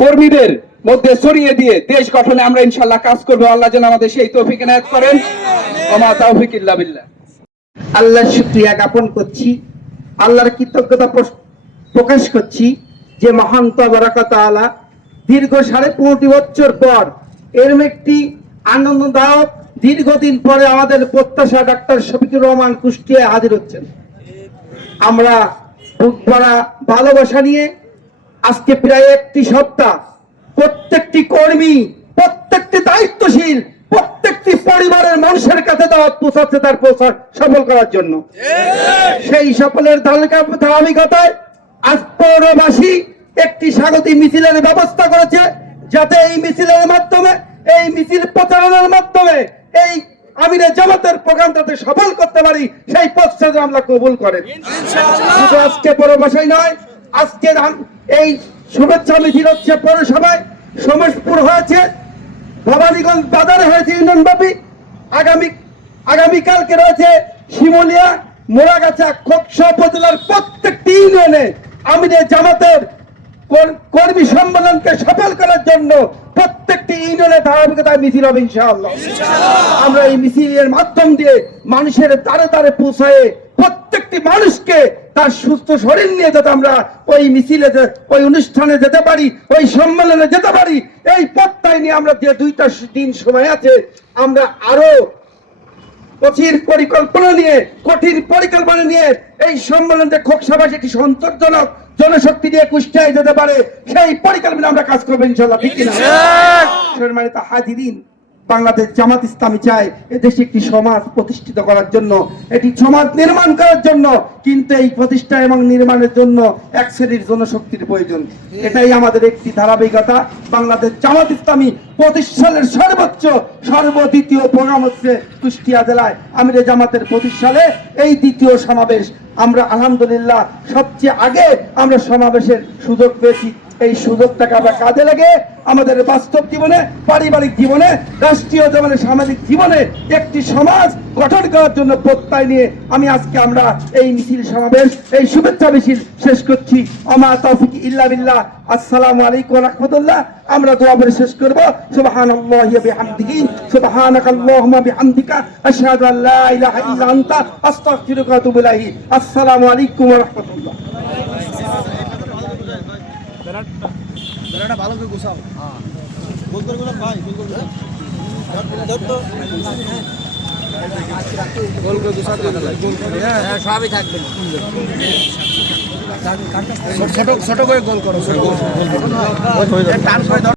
কর্মীদের মধ্যে ছড়িয়ে দিয়ে দেশ গঠনে আমরা ইনশাল্লাহ কাজ করব। আল্লাহ যেন আমাদের সেই তৌফিক এনায়েত করেন। ওমা আল্লাহর শুক্রিয়া জ্ঞাপন করছি। আল্লাহর কৃতজ্ঞতা প্রকাশ করছি যে মহান তবরাকাত আলা দীর্ঘ সাড়ে পনেরোটি বছর পর এরম একটি আনন্দদায়ক দীর্ঘদিন পরে আমাদের প্রত্যাশা ডাক্তার শফিকুর রহমান কুষ্টিয়ায় হাজির হচ্ছেন। আমরা ভালোবাসা নিয়ে আজকে প্রায় একটি সপ্তাহ প্রত্যেকটি কর্মী, প্রত্যেকটি দায়িত্বশীল, প্রত্যেকটি পরিবারের মানুষের কাছে দাওয়াত পৌঁছাচ্ছে তার প্রচার সফল করার জন্য। সেই সফলের ধারাবাহিকতায় আজ পৌরবাসী একটি স্বাগতিক মিছিলের ব্যবস্থা করেছে, যাতে এই মিছিলের মাধ্যমে, এই মিছিল প্রচারণার মাধ্যমে এই আমিরে জামাতের প্রোগ্রাম যাতে সফল করতে পারি, সেই প্রস্তাব আমরা কবুল করেন। শুধু আজকে পৌরবাসায় নয় আজকে এই শুভেচ্ছা মিছিল হচ্ছে পৌরসভায়। সমাজপুর হয়েছে। ভবানীগঞ্জ বাজারে হয়েছে ইউনিয়ন ব্যাপী আগামী আগামীকালকে রয়েছে শিমুলিয়া, মোড়াগাছা খোকসা উপজেলার প্রত্যেকটি ইউনিয়নে আমিদের জামাতের কর্মী সম্মেলনকে সফল করার জন্য প্রত্যেকটি ইউনিয়নে ধারাবাহিকতায় মিছিল হবে ইনশাআল্লাহ। আমরা এই মিছিলের মাধ্যম দিয়ে মানুষের দ্বারে দ্বারে পৌঁছায় প্রত্যেকটি মানুষকে তার সুস্থ শরীর নিয়ে যাতে আমরা ওই মিছিলে ওই অনুষ্ঠানে যেতে পারি ওই সম্মেলনে যেতে পারি এই পথটাই নিয়ে আমরা যে দুইটা দিন সময় আছে আমরা আরও কঠিন পরিকল্পনা নিয়ে কঠিন পরিকল্পনা নিয়ে এই সম্মেলনে খোকসাবাস একটি সন্তোষজনক জনশক্তি দিয়ে কুষ্টিয়ায় যেতে পারে সেই পরিকল্পনা আমরা কাজ করব ইনশাল্লাহ ঠিক কিনা? সম্মানিত হাজিরিন বাংলাদেশ জামাত ইসলামী চায় এদেশে একটি সমাজ প্রতিষ্ঠিত করার জন্য, এটি সমাজ নির্মাণ করার জন্য, কিন্তু এই প্রতিষ্ঠা এবং নির্মাণের জন্য এক শ্রেণির জনশক্তির প্রয়োজন। এটাই আমাদের একটি ধারাবাহিকতা। বাংলাদেশ জামাত ইসলামী প্রতিষ্ঠানের সর্বোচ্চ, সর্বদ্বিতীয় প্রোগ্রাম হচ্ছে কুষ্টিয়া জেলায়। আমিরে জামাতের প্রতিষ্ঠানে এই দ্বিতীয় সমাবেশ। আমরা আলহামদুলিল্লাহ সবচেয়ে আগে আমরা সমাবেশের সুযোগ পেয়েছি। এই সুযোগটাকে আমরা কাজে লাগে আমাদের বাস্তব জীবনে, পারিবারিক জীবনে, রাষ্ট্রীয় জীবনে, সামাজিক জীবনে একটি সমাজ গঠন করার জন্য প্রত্যয় নিয়ে আমি আজকে আমরা এই মিছিল সমাবেশ, এই শুভেচ্ছা মিছিল শেষ করছি। আমা তৌফিক ইল্লা বিল্লাহ। আসসালামু আলাইকুম রাহমাতুল্লাহ। আমরা দোয়া করে শেষ করব। সুবহানাল্লাহি ওয়া বিহামদিহি। সুবহানাকাল্লাহুম্মা বিহামদিকা। আশহাদু আল লা ইলাহা ইল্লা আনতা। আস্তাগফিরুকা ওয়া আতুবু ইলাইহি। আসসালামু আলাইকুম ওয়া রাহমাতুল্লাহ। বেড়াটা ভালো করে গুছাও। গোল করে গুলো ভাই গোল করে গোল করে গুছাতে হ্যাঁ সবই থাকবে। ছোট ছোট করে গোল করো। টান করে দাও